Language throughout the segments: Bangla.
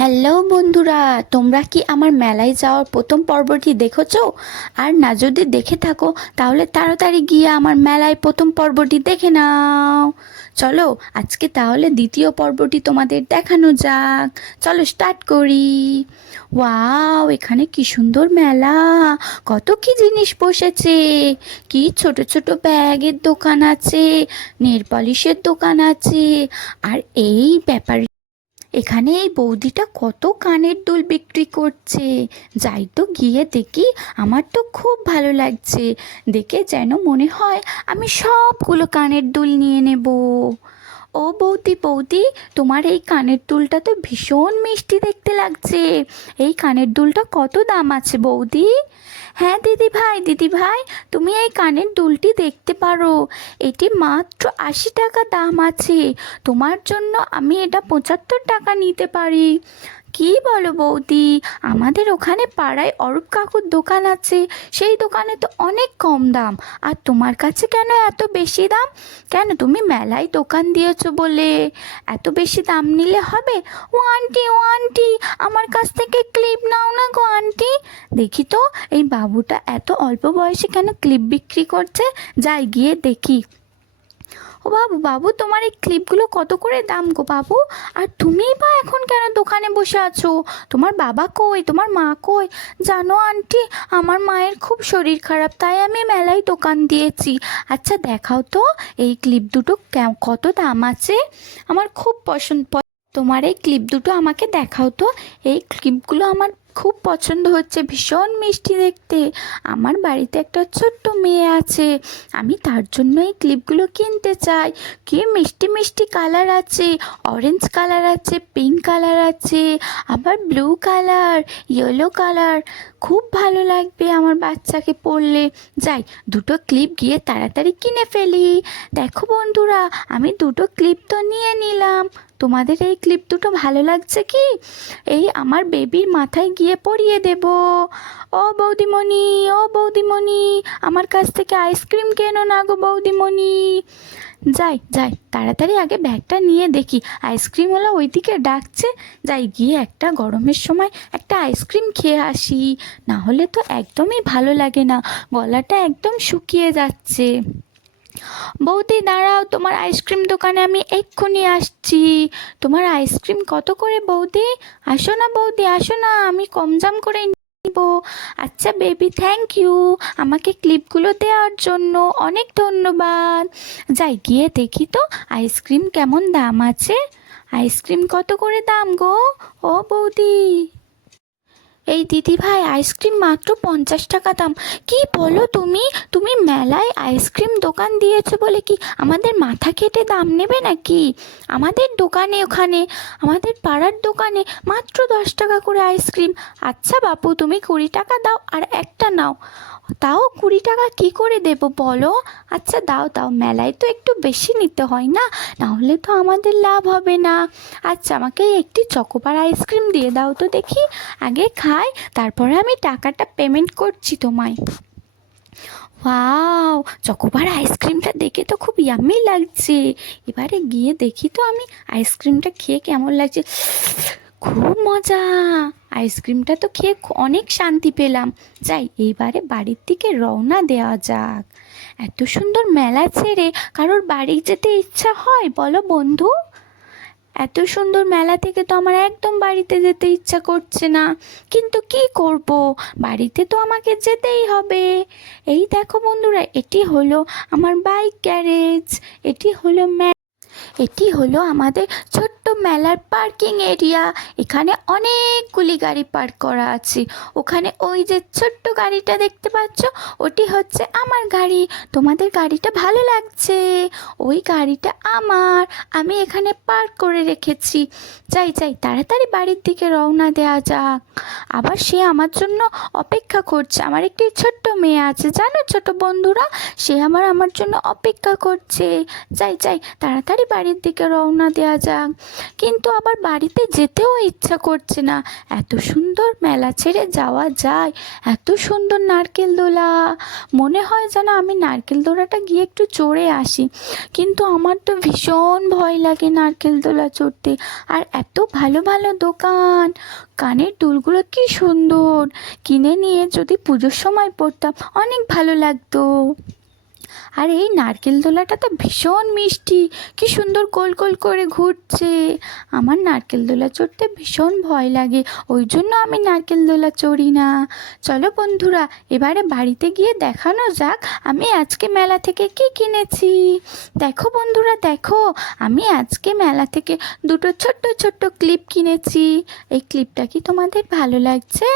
হ্যালো বন্ধুরা, তোমরা কি আমার মেলায় যাওয়ার প্রথম পর্বটি দেখেছ? আর না যদি দেখে থাকো, তাহলে তাড়াতাড়ি গিয়ে আমার মেলায় প্রথম পর্বটি দেখে নাও। চলো, আজকে তাহলে দ্বিতীয় পর্বটি তোমাদের দেখানো যাক। চলো স্টার্ট করি। ওয়াও, এখানে কি সুন্দর মেলা। কত কি জিনিস বসেছে। কি ছোট ছোট ব্যাগের দোকান আছে, নেল পলিশের দোকান আছে। আর এই ব্যাপার এখানে এই বৌদিটা কত কানের দুল বিক্রি করছে। যাই তো গিয়ে দেখি, আমার তো খুব ভালো লাগছে। দেখে যেন মনে হয় আমি সবগুলো কানের দুল নিয়ে নেব। ও বৌদি বৌদি, তোমার এই কানের দুলটা তো ভীষণ মিষ্টি দেখতে লাগছে। এই কানের দুলটা কত দাম আছে বৌদি? হ্যাঁ দিদি ভাই দিদি ভাই তুমি এই কানের দুলটি দেখতে পারো। এটি মাত্র আশি টাকা দাম আছে। তোমার জন্য আমি এটা পঁচাত্তর টাকা নিতে পারি। কি বলো বৌদি, আমাদের ওখানে পাড়ায় অরূপ কাকুর দোকান আছে। সেই দোকানে তো অনেক কম দাম। আর তোমার কাছে কেন এত বেশি দাম? কেন তুমি মেলায় দোকান দিয়েছ বলে? এত বেশি দাম নিলে হবে? ও আন্টি ও আন্টি আমার কাছ থেকে দেখি তো, এই বাবুটা এত অল্প বয়সে কেন ক্লিপ বিক্রি করছে? যাই, গিয়ে দেখি। ও বাবু বাবু, তোমার এই ক্লিপগুলো কত করে দাম গো বাবু? আর তুমিই বা এখন কেন দোকানে বসে আছো? তোমার বাবা কই? তোমার মা কই? জানো আন্টি, আমার মায়ের খুব শরীর খারাপ, তাই আমি মেলায় দোকান দিয়েছি। আচ্ছা দেখাও তো, এই ক্লিপ দুটো কত দাম আছে? আমার খুব পছন্দ তোমার এই ক্লিপ দুটো আমাকে দেখাও তো। এই ক্লিপগুলো আমার খুব পছন্দ হচ্ছে, ভীষণ মিষ্টি দেখতে। আমার বাড়িতে একটা ছোট্ট মেয়ে আছে। আমি তার জন্য এই ক্লিপগুলো কিনতে চাই। কি মিষ্টি মিষ্টি কালার আছে? অরেঞ্জ কালার আছে, পিঙ্ক কালার আছে, আবার ব্লু কালার, ইয়েলো কালার। খুব ভালো লাগবে আমার বাচ্চাকে পরলে। যাই, দুটো ক্লিপ গিয়ে তাড়াতাড়ি কিনে ফেলি। দেখো বন্ধুরা, আমি দুটো ক্লিপ তো নিয়ে নিলাম। তোমাদের এই ক্লিপ দুটো ভালো লাগছে কি? এই আমার বেবির মাথায় গিয়ে পরিয়ে দেব। ও বৌদিমণি ও বৌদিমণি, আমার কাছ থেকে আইসক্রিম কেনো না গো বৌদিমণি? যাই যাই, তাড়াতাড়ি আগে ব্যাগটা নিয়ে দেখি। আইসক্রিমওয়ালা ওইদিকে ডাকছে। যাই, গিয়ে একটা গরমের সময় একটা আইসক্রিম খেয়ে আসি। না হলে তো একদমই ভালো লাগে না। গলাটা একদম শুকিয়ে যাচ্ছে। বৌদি, দাঁড়াও, তোমার আইসক্রিম দোকানে আমি এক্ষুনি আসছি। তোমার আইসক্রিম কত করে বৌদি? আসো না বৌদি, আসো না, আমি কম জাম করে নিব। আচ্ছা বেবি থ্যাংক ইউ আমাকে ক্লিপগুলো দেওয়ার জন্য অনেক ধন্যবাদ। যাই, গিয়ে দেখি তো আইসক্রিম কেমন দাম আছে। আইসক্রিম কত করে দাম গো? ও বৌদি। এই দিদিভাই, আইসক্রিম মাত্র পঞ্চাশ টাকা দাম। কি বলো তুমি? তুমি মেলায় আইসক্রিম দোকান দিয়েছ বলে কি আমাদের মাথা কেটে দাম নেবে নাকি? আমাদের দোকানে ওখানে, আমাদের পাড়ার দোকানে মাত্র দশ টাকা করে আইসক্রিম। আচ্ছা বাপু, তুমি কুড়ি টাকা দাও আর একটা নাও। তাও কুড়ি টাকা কি করে দেবো বলো? আচ্ছা দাও দাও। মেলায় তো একটু বেশি নিতে হয় না? নাহলে তো আমাদের লাভ হবে না। আচ্ছা আমাকে একটি চকোবার আইসক্রিম দিয়ে দাও তো দেখি। আগে খাই, তারপরে আমি টাকাটা পেমেন্ট করছি তোমায়। ওয়াও, চকোবার আইসক্রিমটা দেখে তো খুব ইয়ামি লাগছে। এবারে গিয়ে দেখি তো আমি আইসক্রিমটা খেয়ে কেমন লাগছে। খুব মজা। আইসক্রিমটা তো খেয়ে অনেক শান্তি পেলাম। যাই, এইবারে বাড়ির দিকে রওনা দেওয়া যাক। এত সুন্দর মেলা ছেড়ে কারোর বাড়ি যেতে ইচ্ছা হয়? বলো বন্ধু। এত সুন্দর মেলা থেকে তো আমার একদম বাড়িতে যেতে ইচ্ছা করছে না। কিন্তু কি করব? বাড়িতে তো আমাকে যেতেই হবে। এই দেখো বন্ধুরা, এটি হলো আমার বাইক গ্যারেজ এটি হলো এটি হলো আমাদের ছোট্ট মেলার পার্কিং এরিয়া। এখানে অনেকগুলি গাড়ি পার্ক করা আছে। ওখানে ওই যে ছোট্ট গাড়িটা দেখতে পাচ্ছ, ওটি হচ্ছে আমার গাড়ি। তোমাদের গাড়িটা ভালো লাগছে? ওই গাড়িটা আমার। আমি এখানে পার্ক করে রেখেছি। যাই যাই, তাড়াতাড়ি বাড়ির দিকে রওনা দেওয়া যাক। আবার সে আমার জন্য অপেক্ষা করছে। আমার একটি ছোট্ট মেয়ে আছে। জানো ছোট বন্ধুরা, সে আমার আমার জন্য অপেক্ষা করছে। যাই যাই, তাড়াতাড়ি বাড়ির দিকে রওনা দেওয়া যাক। কিন্তু আবার বাড়িতে যেতেও ইচ্ছা করছে না। এত সুন্দর মেলা ছেড়ে যাওয়া যায়। এত সুন্দর নারকেল দোলা। মনে হয় যেন আমি নারকেল দোলাটা গিয়ে একটু চড়ে আসি। কিন্তু আমার তো ভীষণ ভয় লাগে নারকেল দোলা চড়তে। আর এত ভালো ভালো দোকান। কানের দুলগুলো কি সুন্দর। কিনে নিয়ে যদি পুজোর সময় পড়তাম, অনেক ভালো লাগতো। আর, এই নারকেল দোলাটা তো ভীষণ মিষ্টি। কি সুন্দর গোল গোল করে ঘুরছে। আমার নারকেল দোলা চড়তে ভীষণ ভয় লাগে। ওই জন্য আমি নারকেল দোলা চড়ি না। চলো বন্ধুরা, এবারে বাড়িতে গিয়ে দেখানো যাক, আমি আজকে মেলা থেকে কি কিনেছি। দেখো বন্ধুরা, দেখো, আমি আজকে মেলা থেকে দুটো ছোট্ট ছোট্ট ক্লিপ কিনেছি। এই ক্লিপটা কি তোমাদের ভালো লাগছে?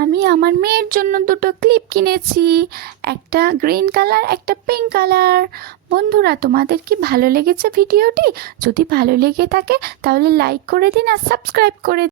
আমি আমার মেয়ের জন্য দুটো ক্লিপ কিনেছি। একটা গ্রিন কালার, একটা পিঙ্ক কালার। বন্ধুরা, তোমাদের কি ভালো লেগেছে ভিডিওটি? যদি ভালো লেগে থাকে, তাহলে লাইক করে দিন আর সাবস্ক্রাইব করে